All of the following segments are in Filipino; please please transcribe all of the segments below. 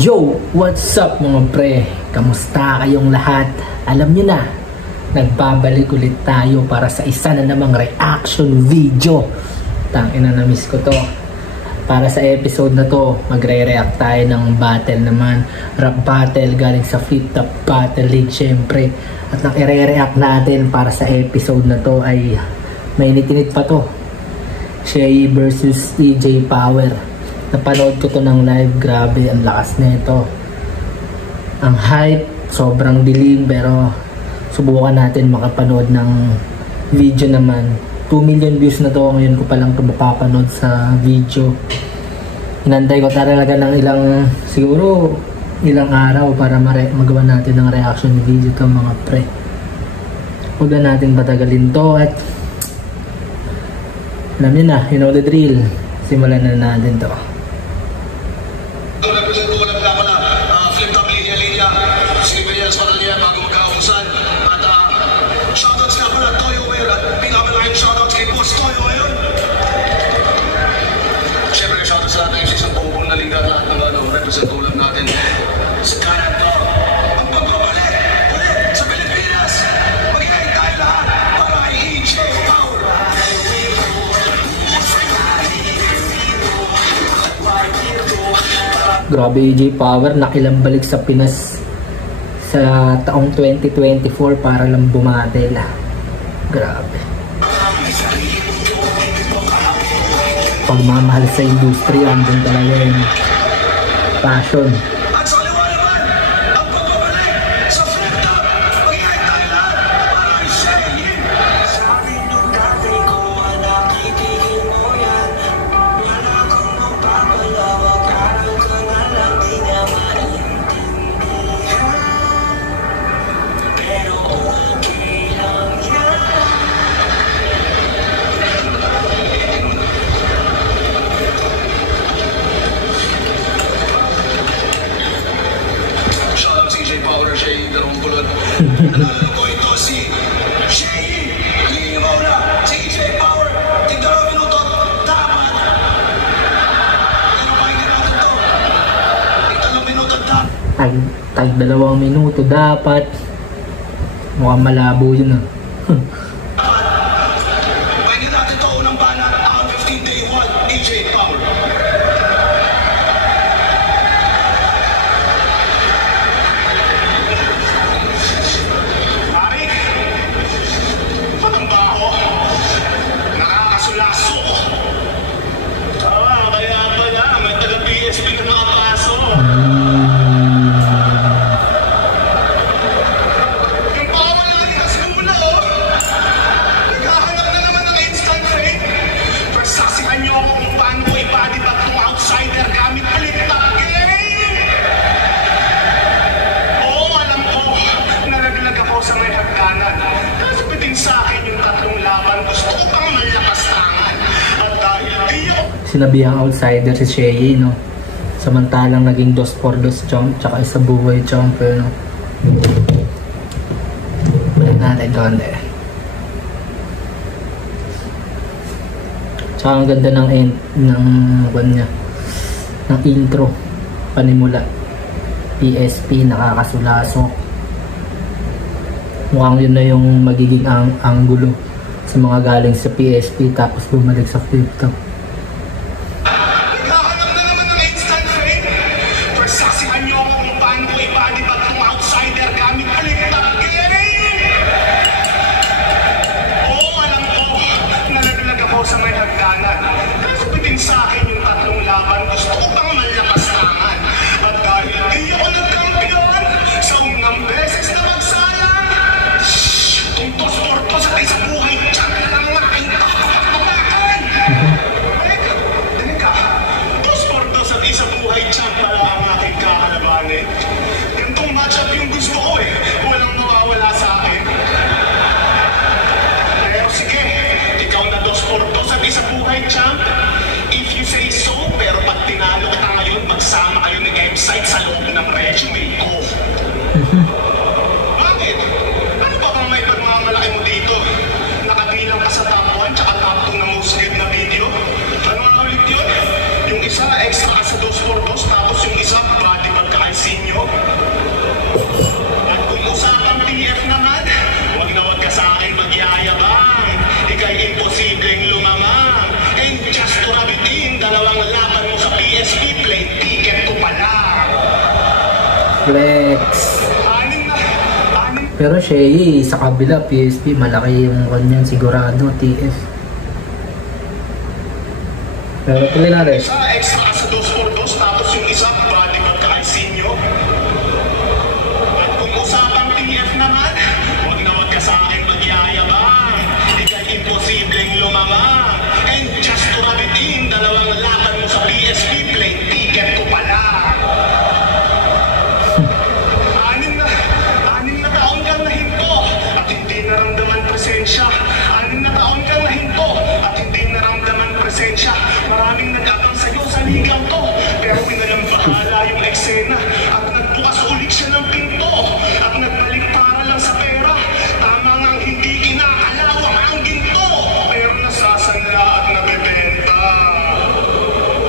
Yo! What's up mga pre? Kamusta kayong lahat? Alam nyo na, nagbabalik ulit tayo para sa isa na namang reaction video. Tangina, na-miss ko to. Para sa episode na to, magre-react tayo ng battle naman. Rap battle galing sa Flip Top Battle League syempre. At ang i-react natin para sa episode na to ay mainit-init pa to. Shay versus EJ Power. Napanood ko to ng live, grabe, ang lakas nito. Ang hype, sobrang dilim, pero subukan natin makapanood ng video naman. 2 million views na to, ngayon ko palang ito mapapanood sa video. Inantay ko talaga ng siguro ilang araw para magawa natin ng reaction video to mga pre. Huwag na natin patagalin to at alam niyo na, you know the drill. Simulan na natin to. Flip Top linya-linya. Si Miguel Sparalian bago magkausan. At shoutouts nga pala Toyo Wear at pinamalaking shoutouts kay Boss Toyo ngayon. Siyempre shoutouts sa ating isang buong na liga lahat ng represent ulam natin. Sa kanan to, ang pagbabalik ulit sa Pilipinas. Mag-iay tayo lahat para kay EJ Power. Grabe, EJ Power, nakilang balik sa Pinas sa taong 2024 para lang bumatel. Grabe. Pagmamahal sa industriya, andun talaga yung passion. At sa liwa naman, ang pagbabalik sa Flip Top. Mag-iay tayo lahat para kay Shay. Sabi nung dati ko nakitigil mo yan. Wala kong mapapalawag. Araw ko na lang di na maintindihan. Pero okay lang yan. Shoutout si EJ Power, Shay, darong kulot. Nalala ko ito si Shay. Hingin mo na si EJ Power. Tigdalawang minuto, dapat. Pero pakinggan natin to. Tigdalawang minuto, dapat. Tag 2 minuto dapat. Mukhang malabo yun ah. Pakinggan natin to unang bana, ang 15 day 1, EJ Power. Pare, patambaho, nakakasulaso. Kaya pala, may taga-PSP na nakapasok. Yung power na rin kasi mula naghahanap na naman ng instant fame. First, saksihan niyo ako kung paano ko ipadibag tong outsider gamit Flip Top game. Oo, alam ko, nalaglag ako sa may hagdanan. Kasi pitin sa akin yung tatlong laban, gusto ko pang malakas tangan. At dahil di ako Sinabihang outsider si Shay, no? Samantalang naging 2-4-2 jump tsaka isa buhay jump, no? Balik natin doon eh. Tsaka ang ganda ng end ng kanya, ng intro panimula. PSP, nakakasulaso. Mukhang yun na yung magiging angulo sa mga galing sa PSP tapos bumalik sa Flip Top. naghahanap na naman ng instant fame. First, saksihan niyo ako kung paano ko ipadibag tong outsider gamit Flip Top game. Oo, alam ko, nalaglag ako sa may hagdanan. Kasi pitin sa akin yung tatlong laban, gusto ko pang malakas tangan. At dahil di ako nagkampiyon, sa unang beses na magsalang, itong tos-tortos at isang buhay tiyan lang ang aking kapapapamakan. Teka, tos-tortos at isang buhay tiyan pala ang aking kakalabanin. Gantong matchup yung gusto ko walang mawawala sa akin. Pero sige, ikaw na tos-tortos at isang buhay tiyan. If you say so, pero pag tinalo kita ngayon, magsama kayo ni M-Site sa loob ng resume ko. Bakit? Ano ba bang may pagmamalaki mo dito? Nakabilang ka sa top 1 tsaka top 2 na most viewed na video? Ano nga ulit yun? Yung isa extra ka sa 2 for 2, tapos yung isa body pagka Flex. Pero Shea, sa kabila, PSP, malaki yung kanyan, sigurado, TF. Pero tuloy natin. Isa, extra sa 2x2, tapos yung isa, body pagka-ICU. At kung usapang TF naman, huwag na huwag ka sa akin magyayabang. Ika'y imposibleng lumamang. And just to have it in, dalawang laban mo sa PSP, plane ticket ko pala. Anim na taon kang nahinto at hindi naramdaman presensya. 6 na taon kang nahinto at hindi naramdaman presensya. Maraming nag-abang sa'yo sa ligang to, pero winalang bahala yung eksena. At nagbukas ulit siya ng pinto at nagbalik para lang sa pera. Tama nga hindi kinakalawang ang ginto, pero nasasanla at nabebenta.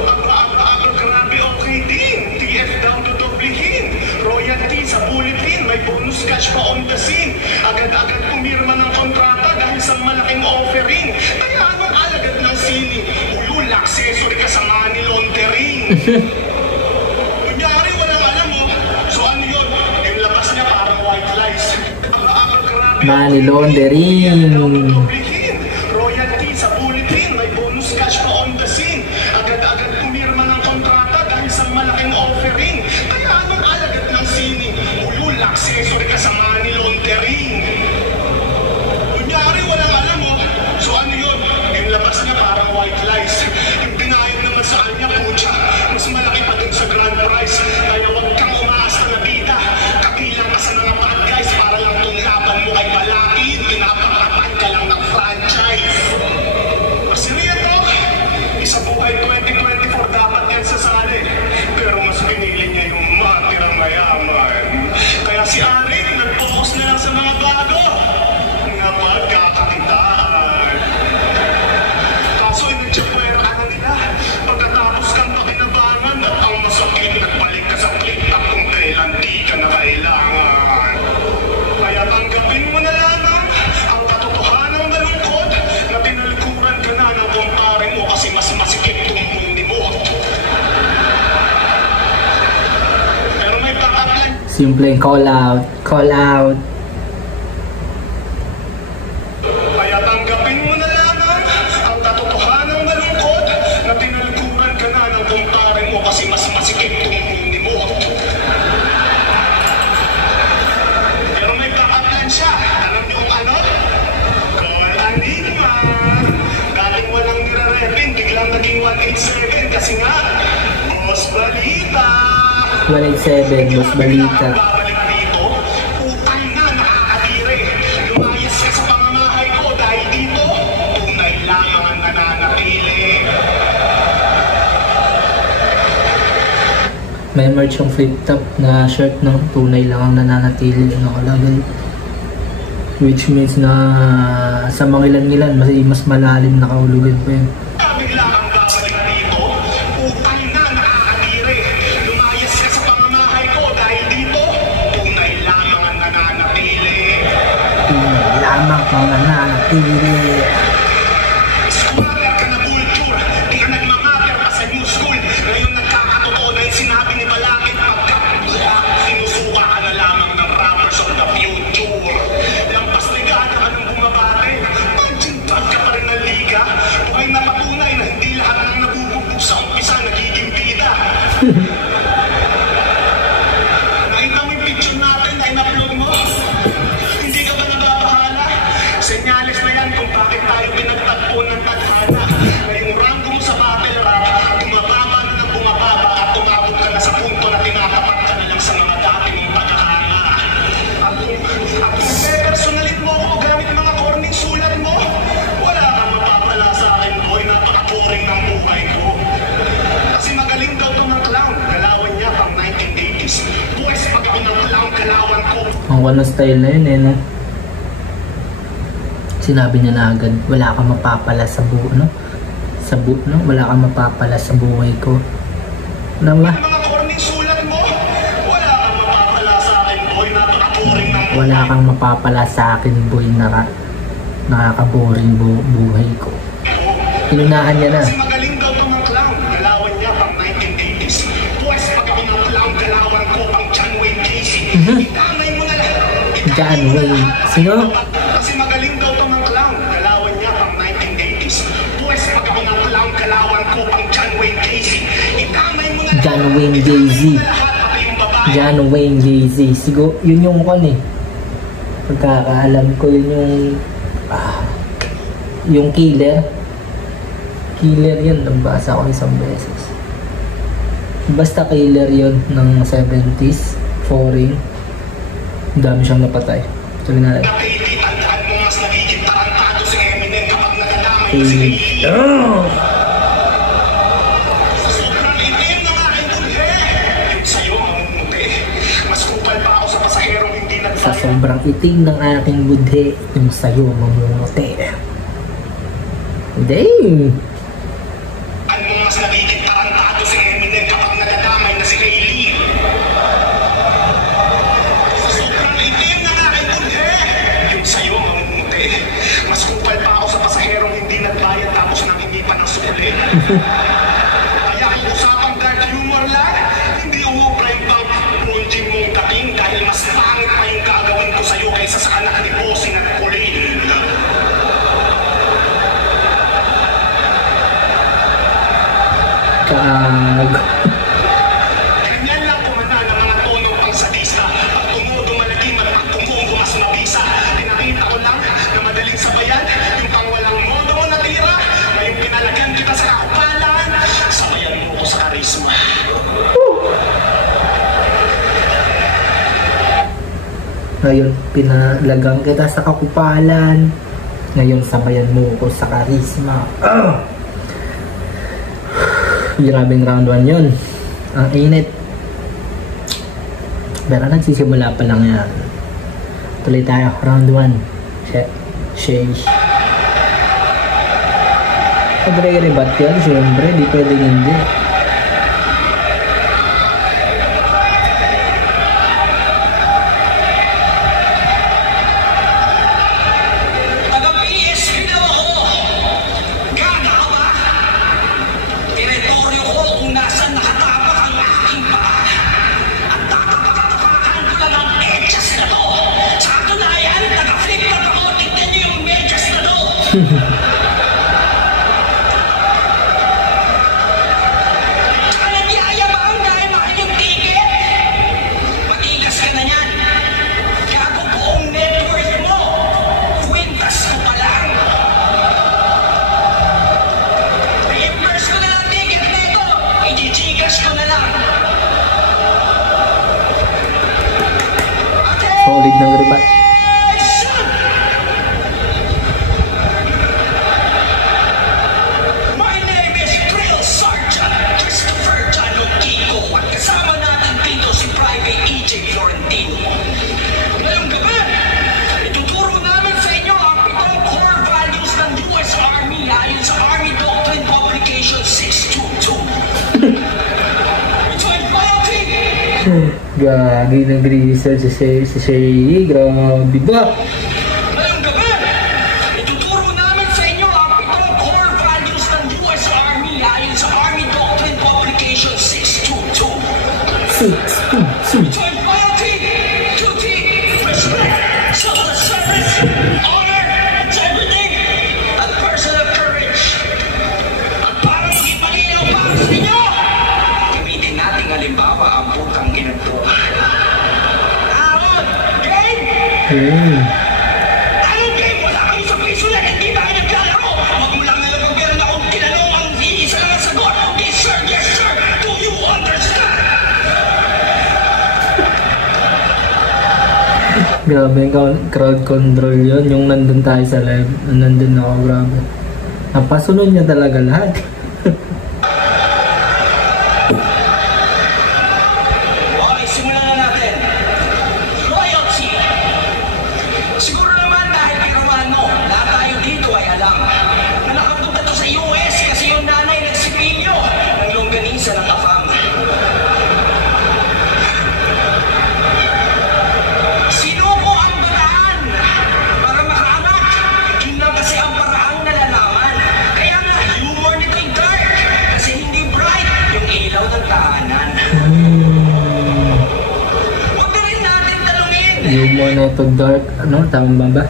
Aga-aga, grabe, okay din. TF daw dodoblihin. Royalty sa bulletin, may bonus cash pa on the scene. Agad-agad pumirma ng kontrata dahil sa malaking offering. Kaya anong alagad ng sini? Ulul, accessory ka sa money laundering. Kunyari, walang alam mo. So ano yun? Yung labas niya parang white lies. Aga-aga, grabe. Money laundering. Royalty sa bulletin, may bonus cash pa on the scene. Agad-agad pumirma ng kontrata dahil sa malaking offering. Kaya anong alagad ng sini? Ulul, accessory ka sa money laundering. Kunyari, walang alam mo. So ano yun? Yung labas niya parang white lies. Yung binayad naman sa kanya, pucha, mas malaki pa dun sa grand prize. Kaya huwag kang umaasa na bida. Kabilang ka sa mga bad guys para lang tong laban mo ay balakid. Pinapakatan ka lang ng franchise. Kasi riyan to, isa buhay 2024 dapat yan sasali. Pero mas pinili niya yung matirang mayaman. Kaya si Ari, nag-focus na lang sa mga bago na pagkakakitaan. Kaso inagtsakwera ka na nila. Pagkatapos kang pakinabangan at ang masakit, nagbalik ka sa click-up kung kailan di ka na kailangan. Kaya tanggapin mo na lamang ang katotohanan ng malungkot na tinalikuran ka na ng kumpare mo kasi mas masikip tumpong ni mo. Pero may backup line. Simpleng call out. Call out. Kaya tanggapin mo na lamang ang katotohanan ng malungkot na tinalikuran ka na ng kumpare mo kasi mas masikip tumpong ni mo. Pero may backup plan siya. Alam niyo kung ano? Call Enigma. Dating walang nire-repin, biglang naging 187 kasi nga, Boss Balita. 187, Boss Balita. Babalik dito, utang na nakakadiri. Lumayas ka sa pangamahay ko dahil dito, tunay lamang ang nananatili. May merch yung flip top na shirt ng tunay lang ang nananatili nakalagay. Which means na sa mga ilan-ilan mas malalim na kahulugan pa yun. Bigla kang babalik dito, utang na nakakadiri. Lumayas ka sa pangamahay ko dahil dito, tunay lamang ang nananatili. Tunay lamang ang nananatili. Scholar ka na vulture, di ka nagmamater pa sa new school. Ngayon nagkakatotoo na yung sinabi ni Balakid pagka-black. Sinusuka ka na lamang ng rappers of the future. Lampas ligada ka nung bumabate, pag-jintag ka pa rin ng liga. Buhay na patunay na hindi lahat ng nabubugbog sa umpisa nagiging bida. Nakita mo yung picture natin na in-upload mo? Hindi ka ba nababahala? Senyales na yan kung bakit tayo pinagtagpo ng tadhana. Na yung rango mo sa battle rap, bumababa na ng bumababa at tumabot ka na sa punto na tinatapat ka na lang sa mga dati mong paghahanga. At kung personalit mo ako gamit mga corning sulat mo, wala kang mapapala sa akin, boy. Napaka-boring ng buhay ko. Kasi magaling daw ito ng clown. Galawan niya pang 1980s. Pues pag ako ng clown, galawan ko. Ang walang style na yun eh, no? Sinabi niya na agad, wala kang mapapala sa no? No? Wala kang mapapala sa buhay ko. Ano ba? Mga corning sulat mo, wala kang mapapala sa akin, boy. Napaka-boring ng Wala kang mapapala sa akin, boy. Nakaka-boring buhay ko. Inunahan niya na. Kasi magaling daw ito ng clown. Galawan niya pang 1980s. Pues pag ako ng clown, galawan ko pang John Wayne Gacy. Itamay mo na lang. John Wayne. Sino? Kasi magaling daw to ng clown. Galawan niya pang 1980s. Pues pag ako ng clown, galawan ko pang John Wayne Gacy. Itamay mo na lang. John Wayne Gacy. John Wayne Gacy. Siguro, yun yung kon eh. Pagkakaalam ko yun yung killer. Killer yun. Nabasa ko isang beses. Basta killer yun ng 70s. Foreign. Ang dami siyang napatay. Tuloy na lang. Tandaan mo mas nagiging tarantado si Eminem kapag nadadamay na si Lee. Sobrang itim ng aking budhe. Yung sa'yo, mamumuti. Mas kupal pa ako sa pasaherong hindi Sa nagbayad. sobrang itim ng aking budhe, yung sa'yo mamumuti. Dang! Ano mo mas nagiging tarantado si Eminem kapag nadadamay na si Lee. Sobrang itim ng aking budhe. Yung sa'yo, mamumuti. Mas kupal pa ako sa pasaherong hindi nagbayad tapos nang hindi pa nasukli. Kaya kung usapang dark humor lang, hindi umubra yung pang-plunging mong dating dahil mas pangit pa yung gagawin ko sa'yo kaysa sa anak ni Bossing at Colleen. Kaag. Ganyan lang kumana ng mga tonong pang-sadista. Pag tumudo malagim at pagtungkong mas mabisa. Pinakita ko lang na madaling sabayan yung pang walang modo mo natira. Ngayong pinalagyan kita sa kakupalan, sabayan mo ko sa karisma. Ngayon, pinalagang kita sa kakupalan. Ngayon, sabayan mo ko sa karisma. Grabing round 1 yun. Ang init. Pero nagsisimula pa lang yan. Tuloy tayo. Round 1. Shay. Pagre-rebat yan, syempre. Di pwedeng hindi. Taga-PSP daw ako. Gaga ka ba? Teritoryo ko kung nasaan nakatapak ang aking paa. At tatapakatapakan ko lang ang medyas na to. Sa katunayan, taga-flip-flop ako. Tignan niyo yung medyas na to. Tsaka nagyayabang dahil mahal yung ticket. Matigas ka na yan. Gago buong net worth mo. Kwintas ko pa lang. Reimburse ko na lang ticket nito. I-Gcash ko na lang. Solid ng rebat. Attention! My name is Drill Sergeant Christopher Jano Kiko at kasama natin dito si Private EJ Florentino. Ngayong gabi, ituturo namin sa inyo ang 7 core values ng US Army ayon sa Army Doctrine Publication 622. Ito ay loyalty! Gagi, nag-research si Shay. Grabe ba? Ngayong gabi, ituturo namin sa inyo ang 7 core values ng US Army ayon sa Army Doctrine Publication 622. 6, 2, 2. Ito ay loyalty, duty, respect, self-service, honor, integrity, at personal courage. At para maging malinaw para sa inyo, gamitin natin halimbawa ang putang ginagawa. Awag! Game! Anong game? Wala kami sa piso na hindi tayo naglalaro. Huwag mo lang nalang kung meron akong tinanong ang iisa lang ang sagot. Yes sir, do you understand? Grabe yung crowd control yun. Yung nandun tayo sa live. Nandun ako, grabe. Napasunod niya talaga lahat. Okay, simulan na natin. Loyalty. Siguro naman dahil kinaman mo, lahat tayo dito ay alam na nakapunta to sa US kasi yung nanay nagsipilyo ng longganisa ng afam. Sinuko ang bataan para makaanak. Yun lang kasi ang paraang nalalaman. Kaya nga, humor nito yung Humor na ito dark. Ano? Tama ba?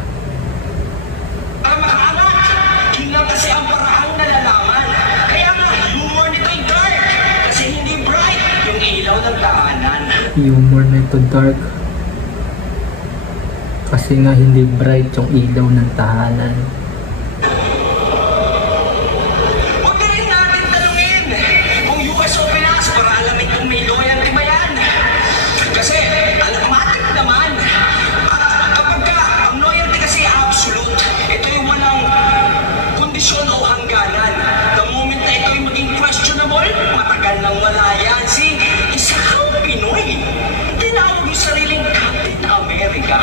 Para makaangat, yun lang kasi ang paraang nalalaman. Kaya nga, humor nito'y dark. Kasi hindi bright yung ilaw ng tahanan. Humor na ito dark. Kasi nga hindi bright yung ilaw ng tahanan. Huwag na rin natin tanungin kung US o Pinas para alamin kung may loyalty ba yan. Kasi, alamatic naman. Kapag ka, ang loyalty kasi absolute, ito yung walang kondisyon o hangganan. The moment na ito yung maging questionable, matagal nang wala yan. Si isa kang Pinoy. Tinawag yung sariling Captain America.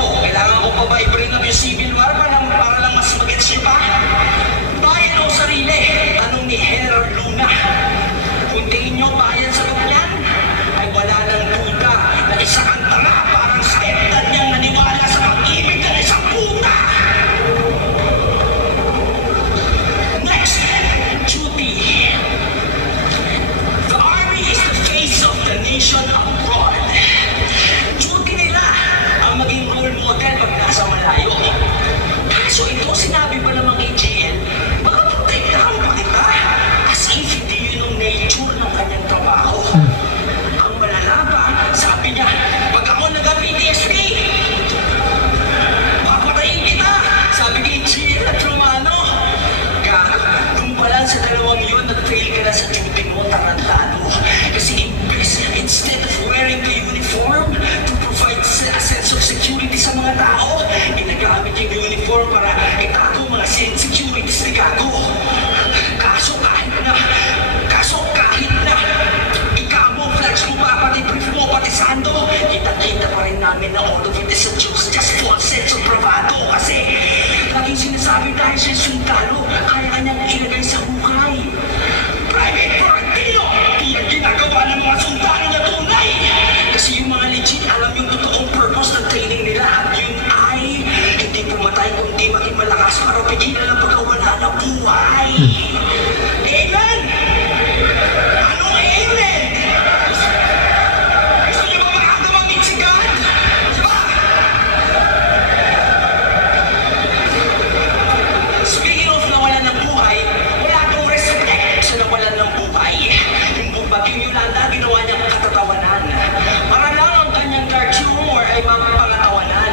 Oo, kailangan ko pa ba i-bring up yung Civil War para lang mas mag-gets niyo pa? Bayan o sarili? Tanong ni General Luna. Kung tingin nyo bayan sa niyan, ay wala nang duda na isa kang tanga parang sayang niyang naniwala sa pag-ibig ng isang puta. Next, duty. The army is the face of the nation abroad. Duty nila ang maging role model pag nasa malayo. Kaso ito, sinabi pa namang AGL, baka protektahan pa kita. As if hindi yun ang nature ng kanyang trabaho. Ang malala pa, sabi niya, pag ako nag-PTSD, papatayin kita, sabi ni AGL at Romano. Gago, kung pala sa dalawang yun, nag-fail ka na sa duty mo, tarantado. Kasi instead of wearing the uniform to provide a sense of security sa mga tao, ginagamit yung uniform para itago mga insecurities ni Gago. Kaso kahit na i-camouflage mo pa, pati brief mo, pati sando, kita-kita pa rin namin na all of it is just false sense of bravado. Kasi laging sinasabi dahil siya sundalo, kaya niyang ilagay sa hukay. Private Bertino, di yan ginagawa ng mga sundalo na tunay. Kasi yung mga legit alam yung totoong purpose ng training nila at yun ay hindi pumatay kundi maging malakas para pigilan ang pagkawala ng buhay. Amen! Anong amen? Gusto niyo ba makagamang mitsigan? Diba? Speaking of nawalan ng buhay, wala akong respect sa nawalan ng buhay. Yung bagyong Yolanda, ginawa niyang katatawanan. Para lang ang kanyang dark humor ay mapangatawanan.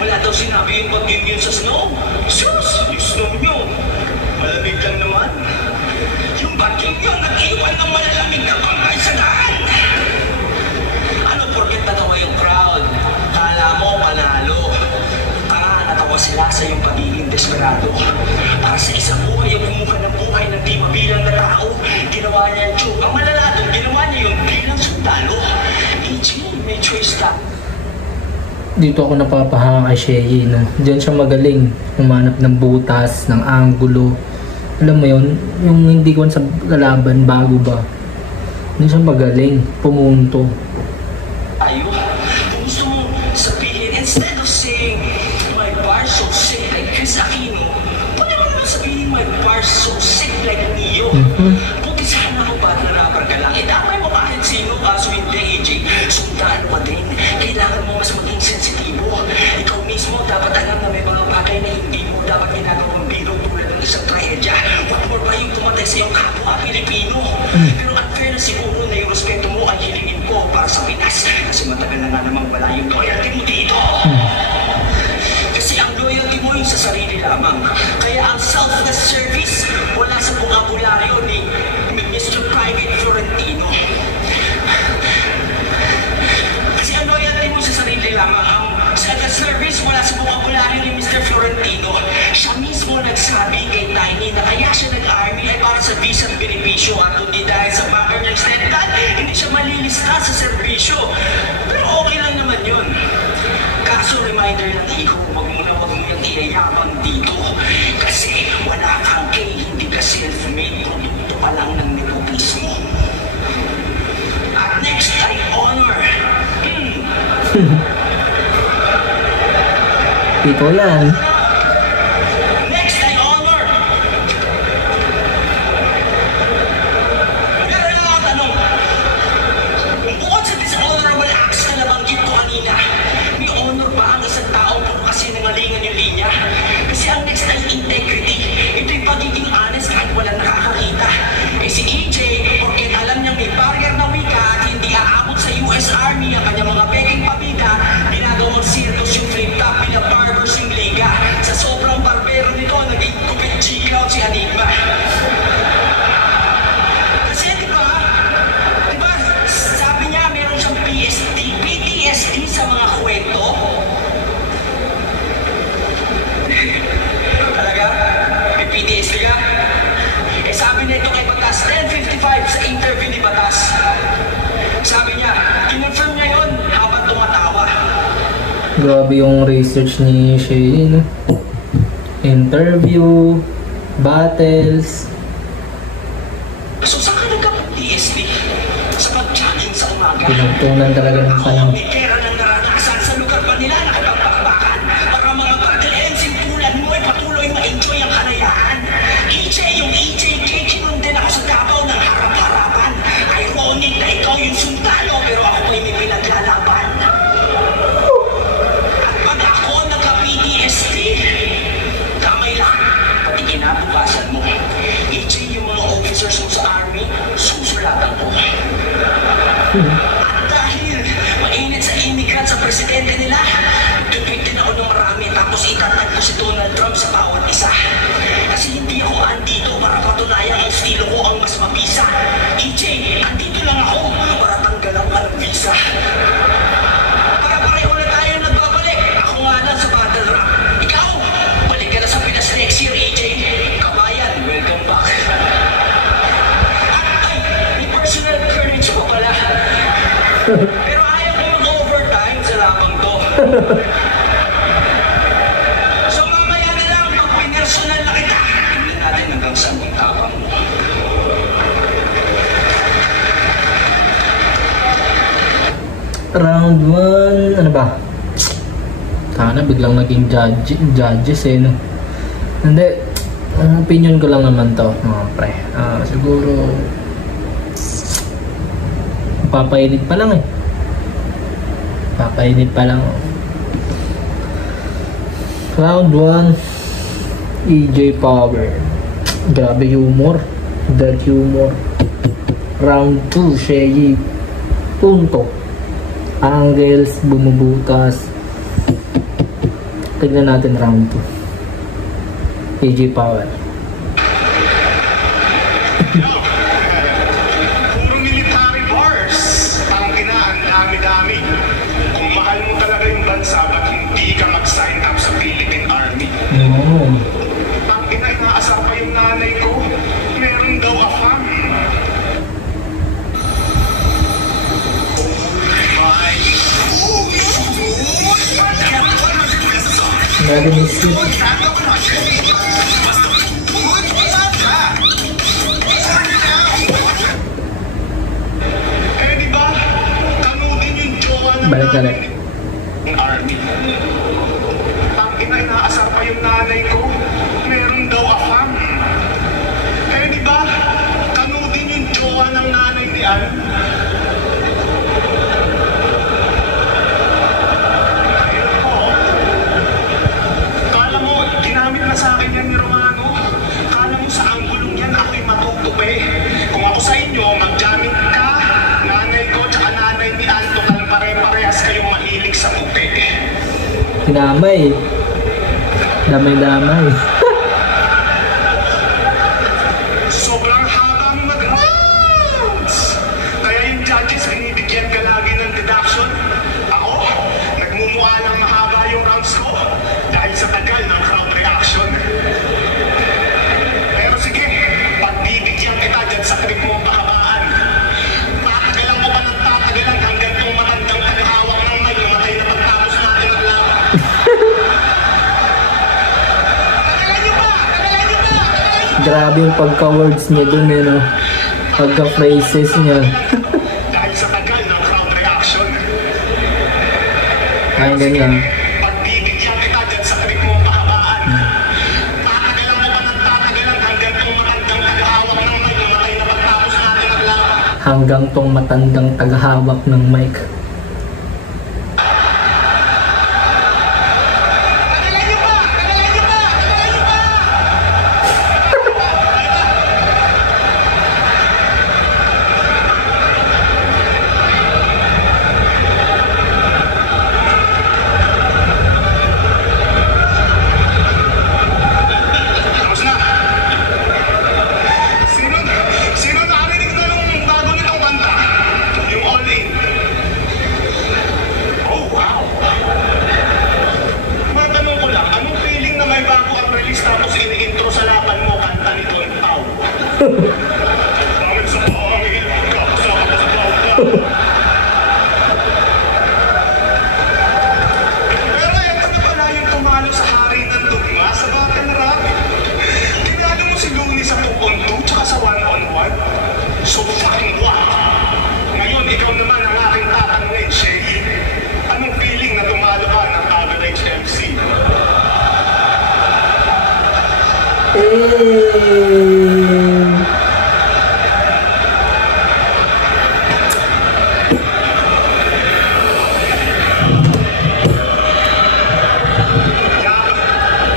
Wala daw sinabi yung bagyong yun sa snow. Sus, yung snow nyo, malamig lang naman. Yung bagyong yun, nag-iwan ng malalamig na bangkay sa daan. Ano, porket natawa yung crowd? Kala mo, panalo. Natawa sila sa iyong pagiging desperado. Para sa isang buhay ang kumuha ng buhay ng di mabilang na tao, ginawa niya yung joke. Ang malala doon, ginawa niya yung bilang sundalo. AJ, may choice ka. Dito ako napapahanga kay Shea, no? Diyan siya magaling humanap ng butas, ng anggulo. Alam mo yun, yung hindi ko sa lalaban bago ba, hindi siya magaling pumunto. Ayo, kung gusto mo sabihin, instead of saying my bar so sick like Chris Aquino, pwede mo naman sabihin my bar so sick like Neo. Buti sana ako ba na rapper ka lang, idamay mo kahit sino, kaso hindi AJ, sundalo ka din. Kailangan mo mas maging sensitibo. Ikaw mismo dapat alam na may mga bagay na hindi mo dapat ginagawang biro tulad ng isang trahedya. What more pa yung tumatay sa iyong kapwa Pilipino. Pero unfair na siguro na yung respeto mo ay hilingin ko para sa Pinas. Kasi matagal na nga namang wala yung loyalty mo dito. Kasi ang loyalty mo yung sa sarili lamang. Kaya ang selfless service wala sa bukabularyo ni Mr. Private Florentino. Kasi ang loyalty mo sa sarili lamang, ang self-service mula sa bukabularyo ni Mr. Florentino. Siya mismo nagsabi kay Tiny na kaya siya nag-army ay para sa visa at benepisyo at hindi dahil sa bagay niyang stepdad, hindi siya malilista sa serbisyo. Pero okay lang naman yun. Kaso reminder lang ikaw, wag mo yung iyayabang dito. Kasi wala kang kay, hindi ka self-made, produkto ka lang ng nepotismo. At next ay honor. Ito lang. Next ay honor. Pero lang ang tanong, bukod sa dishonorable acts na nabanggit ko Grabe yung research ni Shay, no? Interview, battles. So saan ka nagka-PSP? Sa pag-challenge sa umaga? Pinagtunan talaga ng panahon. May pera ng naranasan sa lugar pa nila nakapagpakbakan para mga battle MC tulad mo ay patuloy ma-enjoy ang kalayaan. EJ, yung EJK, kinundin ako sa Davao ng harap-harapan. Ironic na ikaw yung sundalo pero ako ay may pinaglalaban. At pag ako nagka-PTSD, kamay lang, pati kinabukasan mo. EJ, yung mga officers mo sa army, susulatan ko. At dahil mainit sa immigrant sa presidente nila, tutwit din ako ng marami tapos itatag ko si Donald Trump sa bawat isa. Kasi hindi ako andito para patunayan ang estilo ko ang mas mabisa. EJ, andito lang ako para tanggalan ka ng visa. Para pareho na tayo nagbabalik. Ako nga lang sa battle rap. Ikaw, balik ka na sa Pinas next year, EJ. Kabayan, welcome back. Ay, may personal courage pa pala. Pero ayaw ko mag-overtime sa lapang to. So mamaya na lang, pag pinersonal na kita, tingnan natin hanggang saan ang tapang mo. Round 1, ano ba? Sana biglang naging judges eh, no? Hindi, ang opinion ko lang naman to, mga pre. Siguro, papainit pa lang eh. Papainit pa lang. Round 1, EJ Power. Grabe humor. That humor. Round 2, Shay. Punto. Angles, bumubutas. Tignan natin round 2. EJ Power. Puro military bars. Ang ang dami-dami. Kung mahal mo talaga yung bansa, ba't hindi ka mag-sign up sa Philippine Army? Ang inaasar pa yung nanay ko. Meron daw afam. Lagi misip. Balik na rin. Army. Ang inaasar pa yung nanay ko. Meron daw afam. Eh di ba? Kanudin yung jowa ng nanay ni Al. Ayun po. Kala mo, ginamit na sa akin yan ni Romano. Kala mo sa anggulong yan, ako'y matutupi. Kung ako sa inyo, mag-jamming ka, nanay ko, tsaka nanay ni Al, total pare-parehas kayong mahilig sa puti. Damay. Damay-damay. Sobrang habang mag-rounds. Kaya yung judges, binibigyan ka lagi ng deduction. Ako, nagmumukha lang mahaba yung rounds ko dahil sa tagal ng crowd reaction. Pero sige, pagbibigyan kita dyan sa trip mong kahabaan. Tatagalan mo pa ng tatagalan hanggang yung matandang tagahawak ng may namatay na pagtapos natin ang laban. Grabe yung pagka-words niya dun eh, no? Pagka-phrases niya. Dahil sa tagal ng crowd reaction. Ay, ganyan. Pagbibigyan kita dyan sa trip mong kahabaan. Tatagalan mo pa ng tatagalan hanggang yung matandang tagahawak ng may namatay na pagtapos natin ang laban. Hanggang tong matandang tagahawak ng mic. Tapos na. Sino nakarinig na nung bago nitong kanta? Yung All In. ikaw naman ang aking tatanungin, Shay. Anong feeling na tumalo ka ng average MC?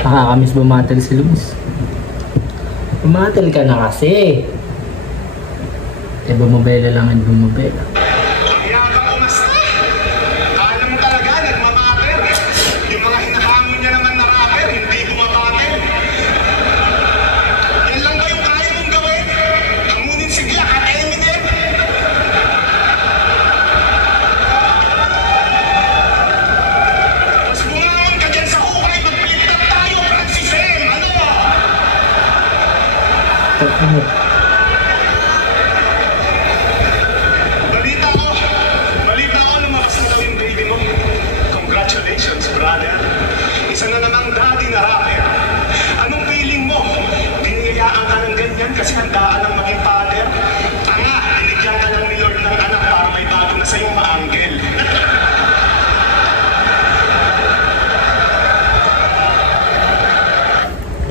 Nakakamiss bumatel si Luz. Bumatel ka na kasi. Bumabela lang at bumabela. Kaya kang umasta. Kala mo talaga nagmamater. Yung mga hinahamon niya naman na rapper, hindi bumabater. Yan lang ba yung kaya mong gawin? Hamunin si Glock at Eminem? Mas bumangon ka dyan sa hukay, mag-flip-top tayo, Francis M. Ano? Balita ko lumabas na daw yung baby mo. Congratulations, brother. Isa na namang daddy na rapper. Anong feeling mo? Biniyayaan ka ng ganyan kasi handaan ng maging father? Tanga, binigyan ka lang ni Lord ng anak para may bago na sa'yong maanggel.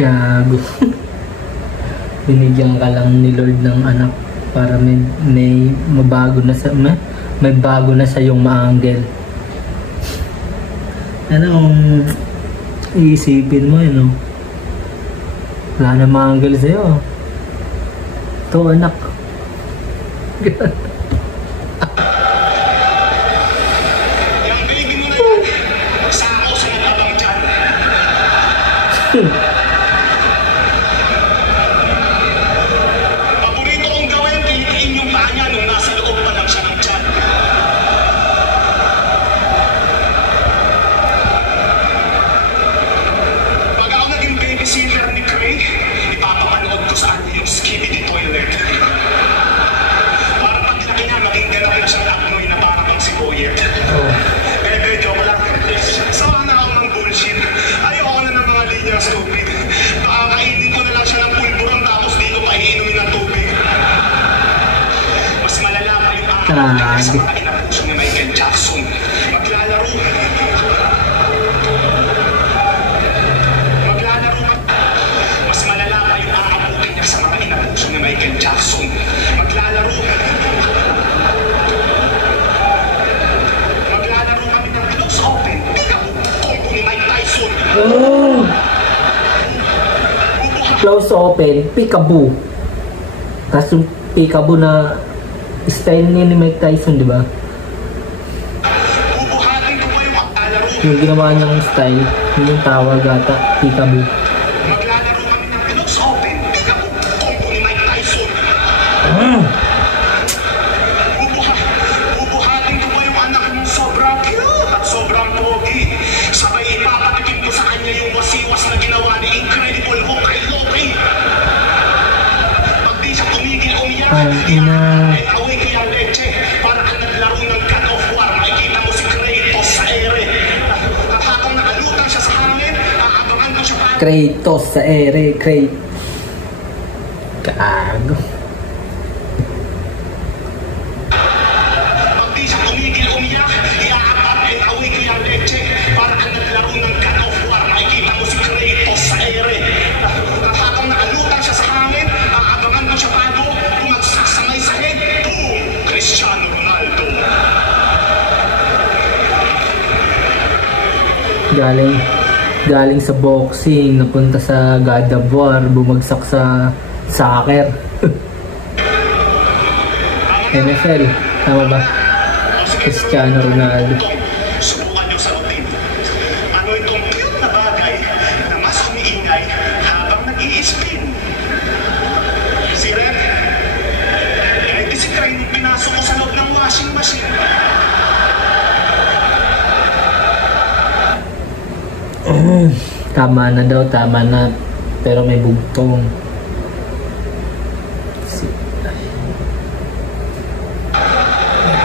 Gago. Binigyan ka lang ni Lord ng anak para may mabago na sa may bago na sa yung maanggel. Anong iisipin mo yun, no? Wala na maanggel sa'yo. Ito, anak. Yung baby mo na yan, sakaw sa nagabang dyan. Paborito kong gawin, tilitiin yung paa niya nung nasa loob pa lang siya ng tiyan. Pag ako naging babysitter ni Craig, ipapapanood ko sa kanya yung Skibidi Toilet. Para pag laki niya, maging ganap na siyang aknoy na parang pang siboyet. Joke lang. Sawa na ako ng bullshit. Ayoko na ng mga linya stupid. Pakakainin ko na lang siya ng pulburon tapos dito paiinumin ng tubig. Mas malala pa yung akakita sa mga inapuso ni Michael Jackson. Maglalaro. Mas malala pa yung akakabuti niya sa mga inapuso ni Michael Jackson. Maglalaro. Maglalaro kami ng close open. Ikaw, combo ni Mike Tyson. Close open, peekaboo. Tapos yung peekaboo na style niya ni Mike Tyson, di ba? Bubuhatin ko pa yung maglalaro. Yung ginawa niyang style, yun yung tawag ata, peekaboo. Maglalaro kami ng close open. Ikaw, combo ni Mike Tyson. Bubuhatin ko pa yung anak mong sobrang cute at sobrang pogi. Sabay ipapatikin ko sa kanya yung wasiwas na ginawa ni Incredible Hulk kay Loki. Pag di siya tumigil umiyak, away ko yung leche. Para ka naglaro ng God of War, makikita mo si Kratos sa ere. At habang nakalutang siya sa hangin, aabangan ko siya pa. Kratos sa ere, Gago. Pag di siya tumigil umiyak, iaabang and away ko yung leche. Para ka naglaro ng God of War, makikita mo si Kratos sa ere. At habang nakalutang siya sa hangin, aabangan ko siya bago bumagsak sa may sahig. Boom! Cristiano Ronaldo. Galing sa boxing, napunta sa God of War, bumagsak sa soccer. NFL, tama ba? Cristiano Ronaldo. Subukan niyo sa routine. Ano itong cute na bagay na mas umiingay habang nag-i-spin? Si Red? Eh, di si Craig nung pinasok ko sa loob ng washing machine. Tama na daw, tama na. Pero may bugtong.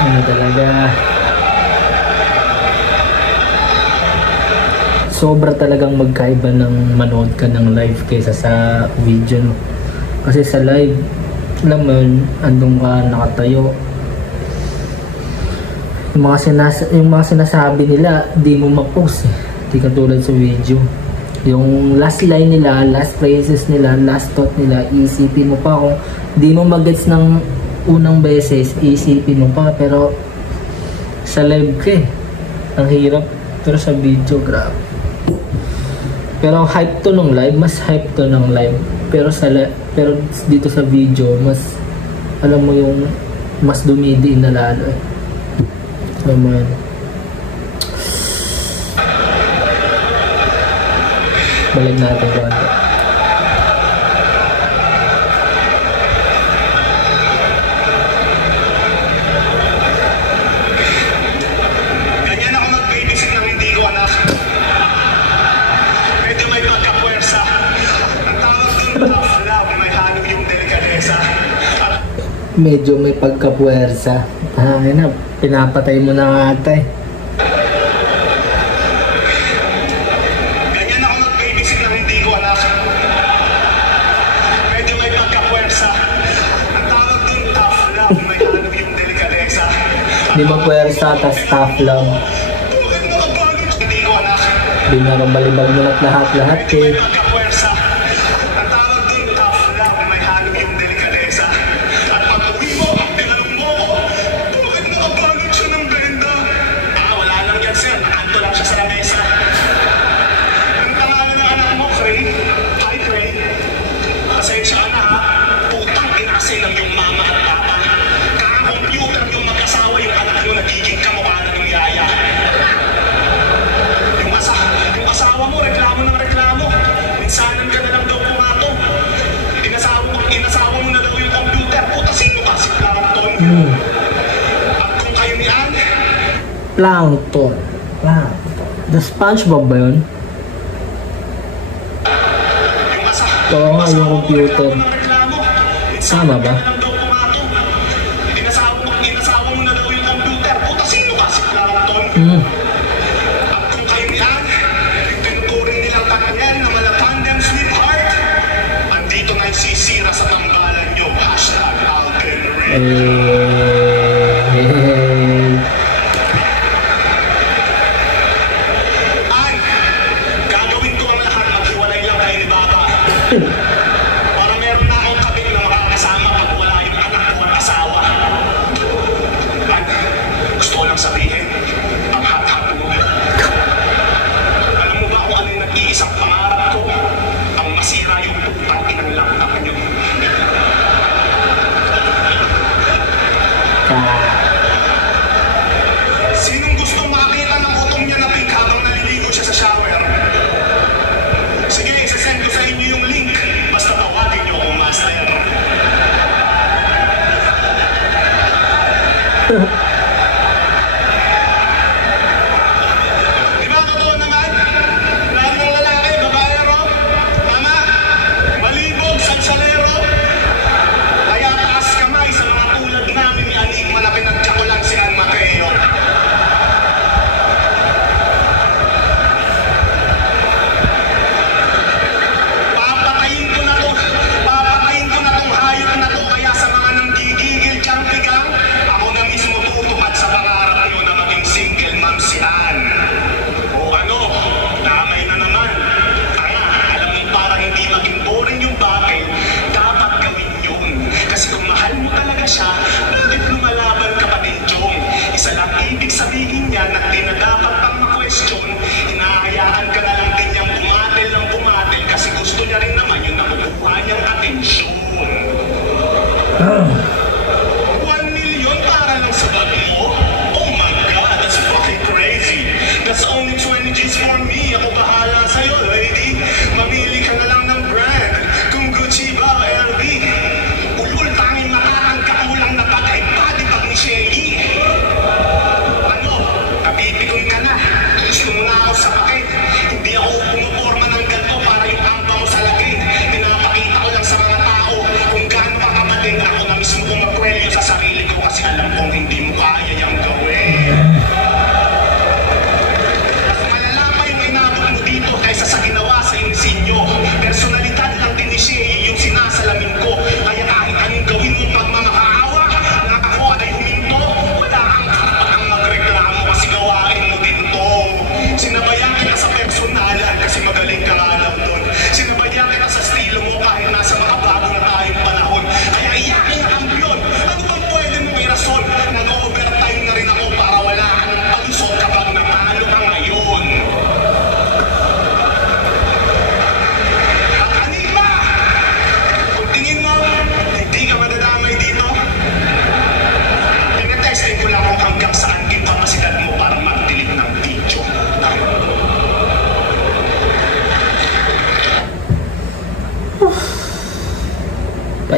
Ano talaga? Sobra talagang magkaiba ng manood ka ng live kaysa sa video, no? Kasi sa live, alam mo yun, andun ka nakatayo. yung mga sinasabi nila, di mo ma-post eh. Di katulad sa video. Yung last line nila, last phrases nila, last thought nila, isipin mo pa kung di mo magets ng unang beses, isipin mo pa. Pero sa live ka eh, ang hirap. Pero sa video, grabe. Pero hype to ng live, mas hype to ng live. Pero dito sa video, mas alam mo yung mas dumidiin na lalo eh. So man, balik natin konti. Ganyan ako mag-babysit ng hindi ko anak. Medyo may pagkapwersa. Ang tawag dun, tough love, may halo yung delikadesa. At Medyo may pagkapuwersa. Na, pinapatay mo na nga ata eh. ganyan ako mag-babysit ng hindi ko anak. Medyo may pagkapwersa. Ang tawag dun, tough love, may halo yung delikadesa. Di ba puwersa, tas tough lang. Bakit nakabalot? Hindi ko anak. Di na rin balibag mo na't lahat-lahat Medyo may eh. pagkapwersa. Ang tawag dun, tough love, may halo yung delikadesa. At pag uwi mo, tinanong mo ko, bakit nakabalot siya ng benda? Wala lang yan sir, nakanto lang siya sa lamesa. Ang pangalan ng anak mo, Frey. Hi, Frey. Pasensya ka na ha. Putang inasi ng yung mama at papa. Kaka-computer yung mag-asawa yung anak nyo, nagiging kamukha na ng yaya. Yung asawa mo, reklamo ng reklamo. Minsanan ka na lang daw pumato. Inasawa mo na daw yung computer. Puta, sino ka si Plankton? At kung kayo ni Anne, Plankton. The SpongeBob ba yun? yung Oo nga, yung computer. Tama ba? Inasawa mo na daw yung computer. Puta, sino ka si Plankton? At kung kayo ni Anne, tinuturing nilang Daniel na malatandem sweetheart, andito na yung sisira sa tambalan nyo. #Alden Ray. Anne, gagawin ko ang lahat, maghiwalay lang kayo ni Baba. Para meron na akong kabit na makakasama pag wala yung anak ko at asawa. Anne, gusto ko lang sabihin, ang hot-hot mo. Alam mo ba kung ano yung nag-iisang pangarap ko? Ang masira yung putang inang laktak nyo.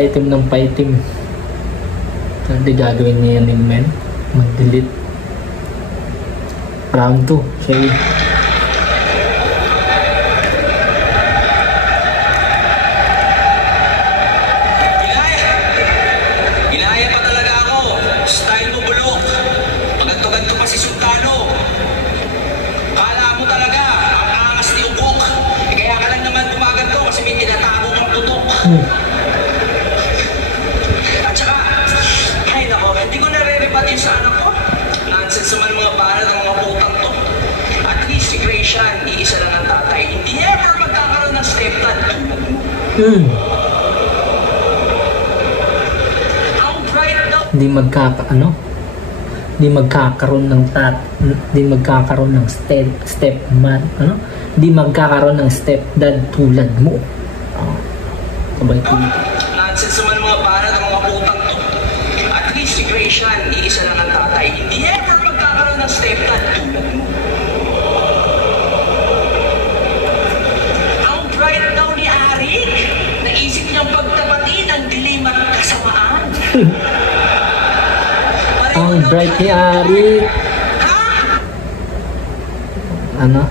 paitim ng paitim. Hindi gagawin niya yan din, men. Mag-delete. Round 2. Shade. Inaya pa talaga ako. Style mo bulok. Pagantog-antog pa si Sultano. Kala mo talaga, ang angas ni Ugok. Kaya ka lang naman gumaganto kasi may tinatago kang tutok. At saka, ay nako, hindi ko nare-rebat yun sa anak ko. Nonsense naman mga para ng mga putang to. At least si Gracian, iisa lang ang tatay. Hindi ever magkakaroon ng stepdad. Ang bright daw. Hindi magkakaroon ng stepman, ano? Hindi magkakaroon ng stepdad tulad mo. Sabay ko. Nonsense naman mga para ng mga putang to. At least si Gracian, iisa lang ang tatay. Hindi ever magkakaroon ng stepdad tulad mo. Ang bright daw ni Arik, naisip niyang pagtapatin ang dilim at kasamaan. Ang bright ni Ari. Ano?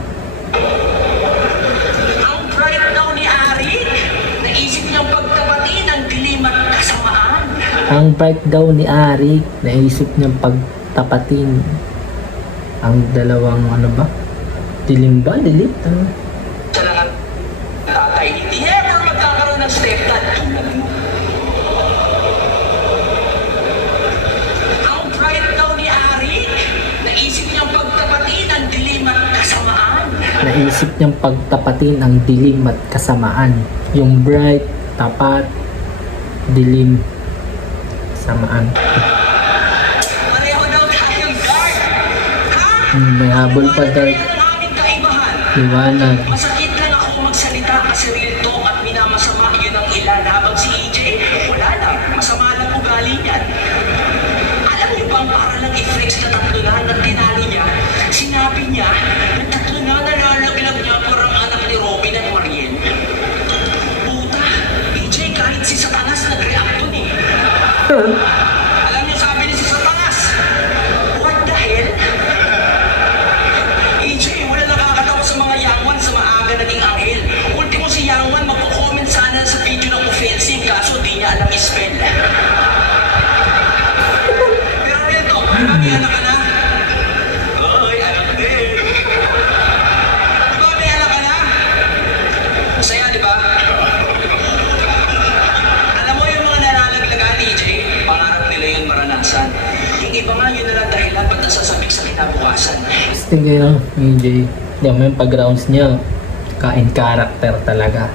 Ang bright daw ni Arik, naisip niyang pagtapatin ang dilim at kasamaan. Ang bright daw ni Ari, naisip niyang pagtapatin ang dalawang ano ba? Dilim ba? Dilim? Ano? Siya lang ang tatay, hindi ever magkakaroon ng stepdad tulad mo. Ang bright daw ni Arik, naisip niyang pagtapatin ang dilim at kasamaan. Naisip niyang pagtapatin ang dilim at kasamaan. Yung bright, tapat, dilim, kasamaan. Pareho daw tayong dark. Ha? May habol pa dark. Yan ang aming kaibahan. Liwanag. Masakit lang ako magsalita kasi real talk at minamasama yun ang ilan. Habang si EJ, wala lang. Masama lang ugali niyan. Alam niyo bang para lang i-flex na tatlo na ng tinalo niya, sinabi niya na tatlo na nalalaglag niya parang anak ni Robin at Mariel. Puta, EJ kahit si Satanas nag-react dun eh. Alam niyo sabi ni si Satanas, what the hell? EJ, wala nakakatawa sa mga yangwan sa maaga naging anghel. Ultimo si Yangwan magko-comment sana sa video ng offensive kaso di niya alam i-spell. Pero ito, may anak ka na? Oy, anak din. Di ba may anak ka na? Masaya, di ba? Alam mo yung mga nalalaglagan, EJ, pangarap nila yun maranasan. Yung iba nga yun na lang dahilan ba't nasasabik sa kinabukasan. Tingin lang, EJ. Yung may pag-rounds niya, kain character talaga.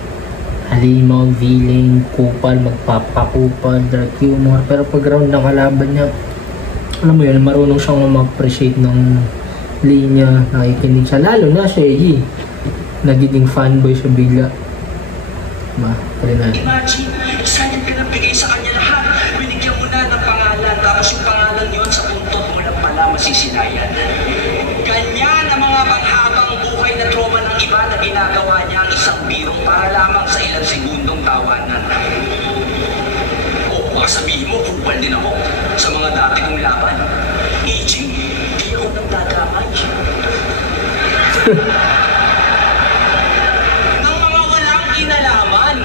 Halimaw, villain, kupal, magpapakupal, dark humor. Pero pag round ng kalaban niya, alam mo yun, marunong siyang ma-appreciate ng linya, nakikinig siya. Lalo na siya, nagiging fanboy siya bigla. Diba? Pwede na. Imagine, saan yung pinabigay sa kanya lahat? Binigyan mo na ng pangalan, tapos yung pangalan yun sa puntot mo lang pala masisinayan. Ganyan ang mga panghabang buhay na trauma ng iba na ginagawa niya ang isang biro para lamang sa ilang segundong tawanan. O baka sabihin mo, kupal din ako sa mga dati kong laban. EJ, di ako nang dadamay. Ng mga walang kinalaman.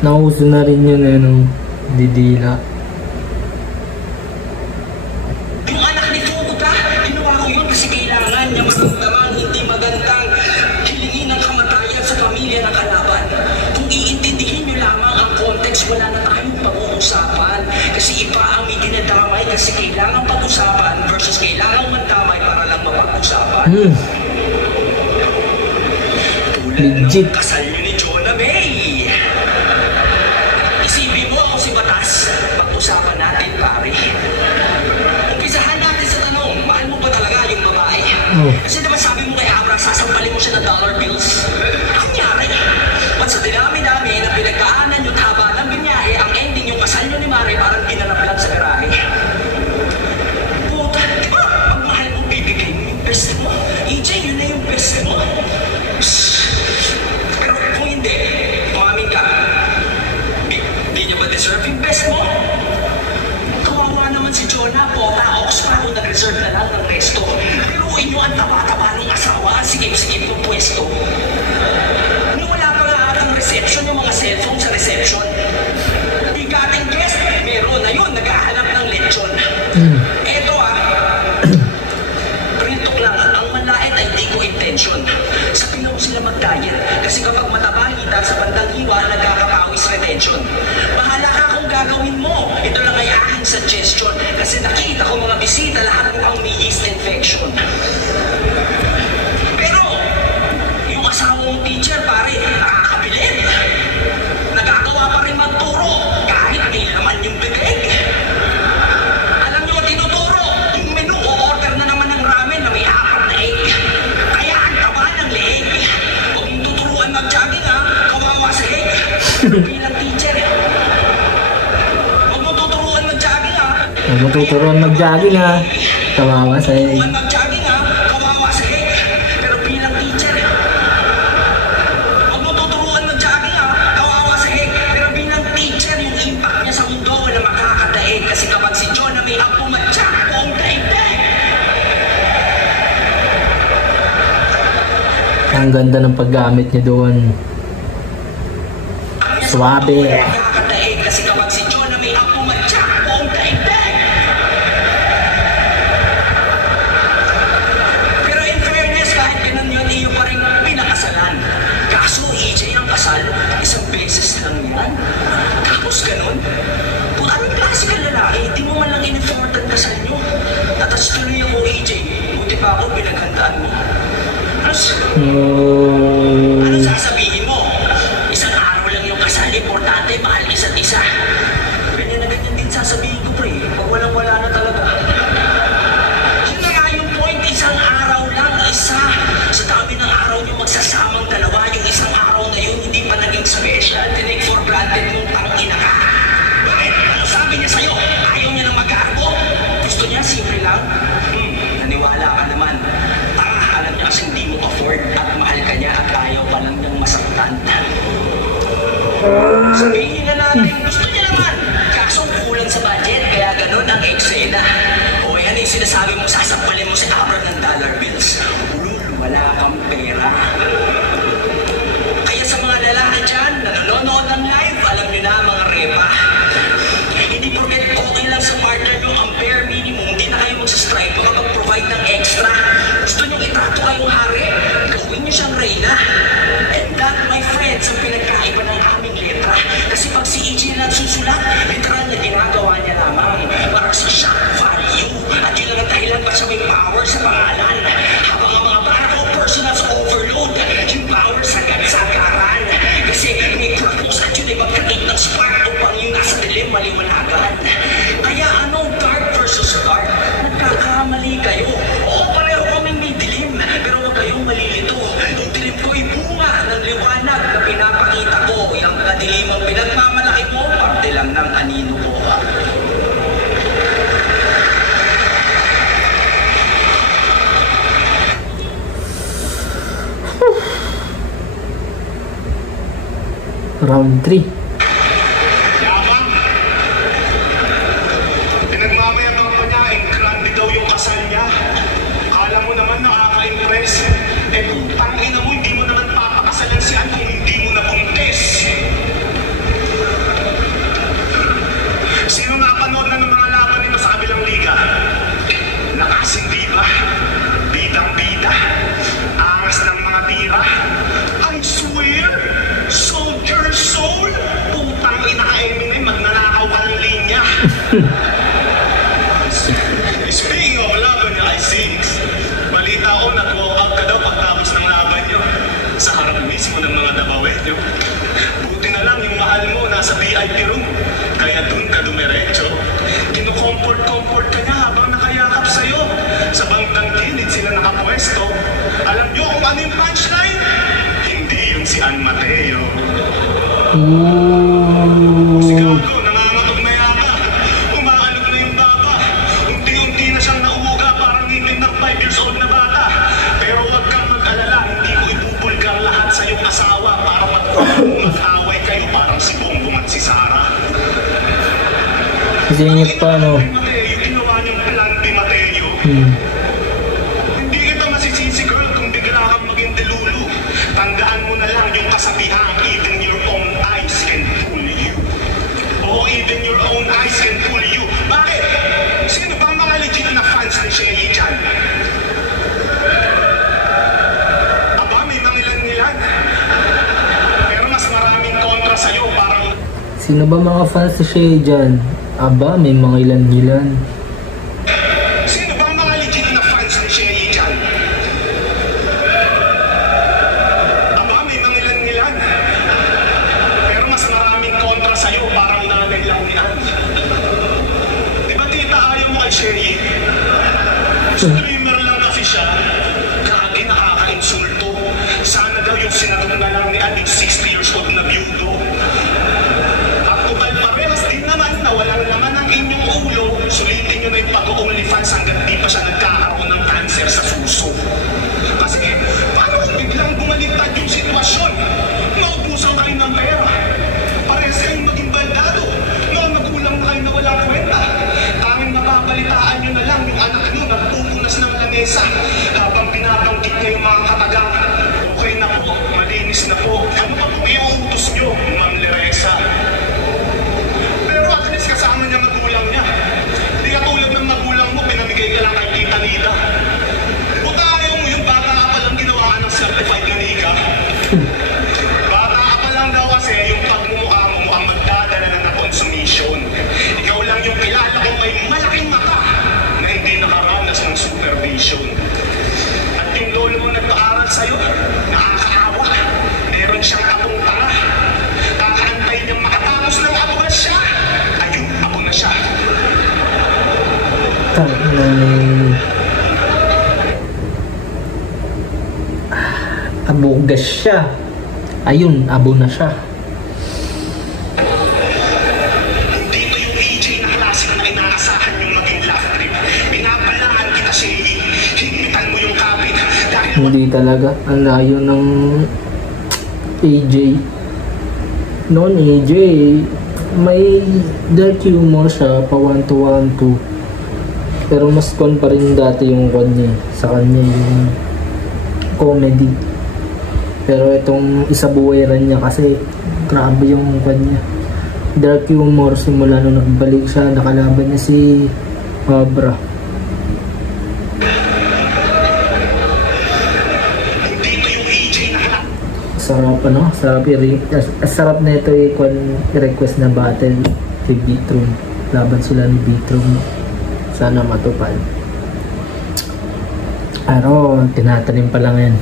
Nauso na rin yun nung didila. Yung anak ni Fukuta, ginawa ko yun kasi kailangan niya maramdaman hindi magandang hilingin ng kamatayan sa pamilya ng kalaban. Kung iintindihin niyo lamang ang context, wala na tayong pag-uusapan. Kasi iba ang may dinadamay kasi kailangan pag-usapan versus kailangan mandamay para lang mapag-usapan. Tulad Legit. ng kasal niyo ni Jonah May. Isipin mo ako si Batas, pag-usapan natin pare. Umpisahan natin sa tanong, mahal mo ba talaga yung babae? Kasi diba sabi mo kay Abra, sasampalin mo siya ng dollar bills? Ang nangyari? Ba't sa dinami-dami na pinagkaanan yung haba ng binyahe, ang ending yung kasal nyo ni Mare parang ginanap lang sa garahe. Puta, di ba? Pag mahal mo, bibigay mo yung best mo. EJ, yun na yung best mo. Pero kung hindi, umamin ka, di niya ba deserve yung inyo ang taba-taba ng asawa, ang sikip-sikip ng pwesto. Nung wala pa nga atang reception, yung mga cellphone sa reception. Bigating guest, meron na yun, naghahanap ng lechon. Eto printok lang, ang manlait ay di ko intention. Sabi na ko sila mag-diet, kasi kapag mataba kita sa bandang hiwa, nagkakapawis retention. Bahala ka kung gagawin mo, ito lang ay aking suggestion, kasi nakita ko mga bisita, lahat mukhang may yeast infection. Pero, yung asawa mong teacher, pare, nakakabilin. Nagagawa pa rin magturo, kahit may laman yung bibig. Alam nyo, tinuturo, yung menu, o-order na naman ng ramen na may 4 na egg. Kaya ang taba ng leeg. Huwag mong tuturuan mag-jogging kawawa sa egg. Bilang teacher, huwag mong tuturuan mag-jogging Huwag mo tuturuan mag-jogging kawawa sa egg. mag-jogging kawawa sa egg. Pero bilang teacher, huwag mo tuturuan mag-jogging kawawa sa egg. Pero bilang teacher, yung impact niya sa mundo wala makakadaig. Kasi kapag si John na may ang pumatsak, buong daigdig. Ang ganda ng paggamit niya doon. Suwabe. Nakakadaig kasi kapag si John na may ang pumatsak, buong daigdig. Pero in fairness, kahit ganun yun, iyo pa rin pinakasalan. Kaso EJ ang kasal, isang beses lang yan. Tapos ganun, kung anong klase ka lalaki, di mo man lang in-effort ang kasal nyo. Tatas tuloy ako EJ, buti pa ako pinaghandaan mo. Ano sasabihin mo? Isang araw lang yung kasal, importante, mahal isa't isa. Ganyan na ganyan din sasabihin ko, pre. Pag walang-wala na talaga. Yun na nga yung point, isang araw lang, isa. Sa dami ng araw nyo magsasamang dalawa, yung isang araw na yun, hindi pa naging special. Tinake for granted mong tangina ka. Bakit? Ano sabi niya sa'yo? Ayaw niya na mag-arbo? Gusto niya, simple lang? Naniwala ka naman. Alam niya kasi hindi mo afford at mahal ka niya at ayaw pa lang niyang masaktan. Sabihin na natin, gusto niya naman. Kaso kulang sa budget, kaya ganun ang eksena. O yan yung sinasabi mo, sasampalin mo si Abra ng dollar bills. Ulul, wala kang pera. Kaya sa mga lalaki dyan, na nanonood ng live, alam niyo na mga repa. Hindi porket okay lang sa partner nyo ang bare minimum, hindi na kayo magsastrive makapag-provide ng extra. Gusto nyo itrato kayong hari, gawin nyo siyang reyna. And that, my friends, ang pinagkaiba ng aming letra. Kasi pag si EJ lang susulat, literal na ginagawa niya lamang para sa shock value. At yun lang ang dahilan pa siya may power sa pangalan. Habang ang mga barako, personal sa overload, yung power sa gansagaran. Kasi may purpose at yun ay magkakit ng spark upang yung nasa dilim maliwanagan. Kaya ano, dark versus dark? Nagkakamali kayo. Oo, pareho kaming may dilim, pero huwag kayong malilito. Yung dilim ko ay bunga ng liwanag na pinapakita ko. Yung kadilim ang pinagmamalaki mo, parte lang ng anino ko. Round 3. Yabang. Pinagmamayabang pa niya, grande daw yung kasal niya. Akala mo naman nakaka-impress. Kung tangina mo, hindi mo naman papakasalan si Ann kung hindi mo nabuntis. Sino napanood na ng mga laban nito sa kabilang liga? Lakas hindi ba? Bidang-bida. Angas ng mga tira. I swear, soldier soul. Putang ina ka Eminem, magnanakaw ka ng linya. Speaking of laban niya, I6. Balita ko, nag-walk out ka daw pagtapos ng laban niyo. Sa harap mismo ng mga dabawet niyo. Buti na lang yung mahal mo nasa VIP room. Kaya dun ka dumiretso. Kinukomfort-comfort ka niya habang nakayakap sa'yo. Sa bangkang gilid sila nakapwesto. Alam niyo kung ano yung punchline? Hindi yun si Ann Mateo. Si Gago, nangangatog na yata. Umaalog na yung baba. Unti-unti na siyang nauuga parang ngipin ng 5 years old na bata. Pero huwag kang mag-alala, hindi ko ibubulgar lahat sa iyong asawa para mag-away kayo parang si Bongbong at si Sarah. Singit pa, no? Mateo, ginawa niyong plan ni Mateo. Hindi kita Sino ba mga fans ni Shay dyan? Aba, may mga ilan-ilan. Sino ba ang mga legit na fans ni Shay dyan? Aba, may mga ilan-ilan. Pero mas maraming kontra sa'yo, parang nanay lang ni Ann. Di ba tita, ayaw mo kay Shay? Streamer lang kasi siya. Grabe, nakaka-insulto. Sana daw yung sinatong na lang ni Ann, yung 60 years old na byudo. Parehas din naman na walang laman ang inyong ulo, sulitin nyo na yung pag-OnlyFans hanggang di pa siya nagkakaroon ng cancer sa suso. Kasi paano kung biglang bumaliktad yung sitwasyon? Maubusan kayo ng pera. Parehas kayong maging baldado. Mga magulang na kayo na walang kwenta. Tanging mapapalitaan nyo na lang yung anak nyo nagpupunas ng lamesa habang binabanggit niya yung mga katagang. Okay na po, malinis na po. Ano pa po iuutos nyo, Ma'am Leresa? Kasama niya magulang niya. Hindi katulad ng magulang mo, pinamigay ka lang kay Tita Nita. Kung ayaw mo yung bata ka palang ginawaan ng certified na nika. Bata ka palang daw kasi yung pagmumukha mo mukhang magdadala na consummation. Ikaw lang yung kilala kong may malaking mata na hindi nakaranas ng supervision. At yung lolo mo nagpaaral sa'yo, nakakaawa. Meron siyang atong tanga. Kakaantay niyang makatapos ng abugas siya. Siya. Abugas siya. Ayun, abo na siya. Dito yung AJ na klase na inaasahan yung maging love trip. Pinapalaan kita siya, higpitan mo yung kapit. Hindi talaga. Ang layo ng AJ. Noon AJ, may dark humor siya, pa 1 to 1 to. Pero mas con pa rin dati yung con niya. Sa kanya yung comedy. Pero itong isabuweran niya kasi grabe yung con niya. Dark humor simula nung nagbalik siya, nakalaban niya si Abra. Sarap sarap na ito i-request na battle kay Beatrum. Laban sila ni Beatrum. Sana matupad. Pero tinatanim pa lang yan.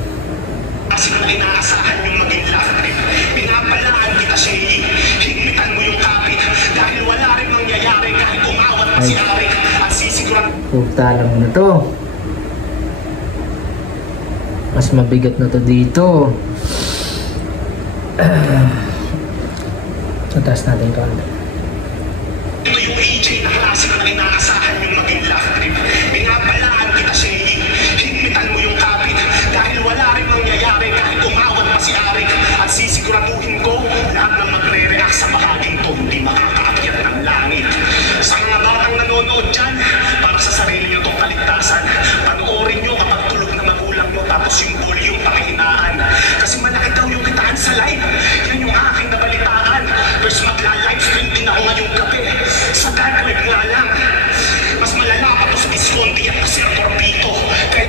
Kasi kung inaasahan yung maging love trip, pinapalaan kita siya, higpitan mo yung kapit. Dahil wala rin mangyayari kahit umawat pa si Arik at sisigurang Pugtala mo na to. Mas mabigat na to dito. Tatas natin ito. ito yung AJ na klase na inaasahan yung maging love trip. Pinapalaan kita siya, higpitan mo yung kapit. Dahil wala rin mangyayari kahit umawat pa si Arik. At sisiguraduhin ko, lahat ng magre-react sa bahaging to hindi makakaakyat ng langit. Sa mga batang nanonood dyan, para sa sarili nyo itong kaligtasan, panoorin nyo kapag tulog na magulang mo tapos yung volume pakihinaan. Kasi malaki daw yung kitaan sa live. Yan yung aking nabalitaan. First magla-livestream din ako ngayong gabi. Sa dark web nga lang. Mas malala pa to sa Visconti at Sir Corpito.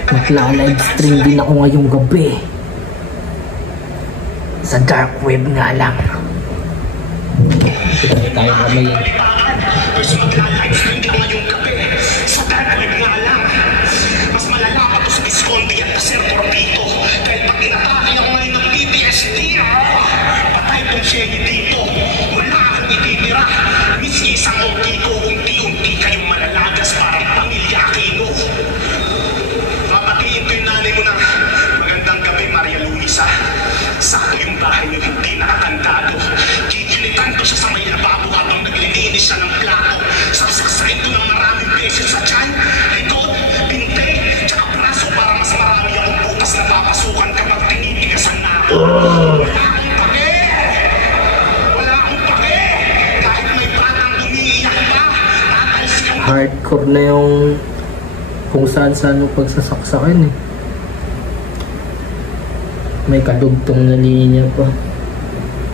Magla-livestream din ako ngayong gabi. Sa dark web nga lang. Tayo kamay yan. First magla-livestream din ako ngayong gabi. Sa dark web nga lang. Mas malala pa to sa Visconti at Sir Corpito. Dahil pag inatake ako ngayon ng PTSD, patay tong siya dito. Wala akong ititira. Miski isang unti ko, unti-unti kayong malalagas parang pamilya Aquino. Papatiin ko yung nanay mo na magandang gabi, Maria Luisa. Sakto yung bahay niyo hindi nakakantado. Kikilitan ko siya sa may lababo habang naglilinis siya ng plato. Sasaksain ko ng maraming beses sa tiyan, likod, binte, tsaka braso para mas marami akong butas na papasukan kapag tinitigasan na ako. Wala akong pake! Wala akong pake! Kahit may batang umiiyak pa, tatalsikan ko. Hardcore na yung kung saan-saan yung pagsasaksakin eh. May kadugtong na linya pa.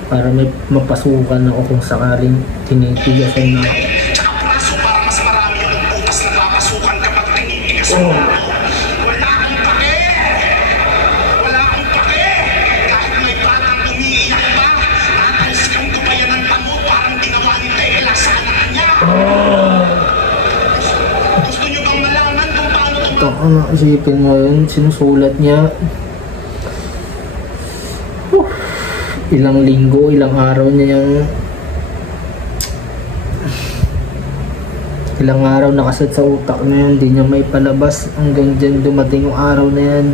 Para may mapasukan ako kung sakaling tinitigasan na ako. Tsaka braso para mas marami akong butas na papasukan kapag tinitigasan na ako. Wala akong pake! Wala akong pake! Kahit may batang umiiyak pa, tatalsikan ko pa yan ng pamo parang di na Isipin mo yun, sinusulat niya. Ilang linggo, ilang araw niya yung ilang araw nakasad sa utak na yan, hindi niya may palabas hanggang dyan dumating yung araw na yan.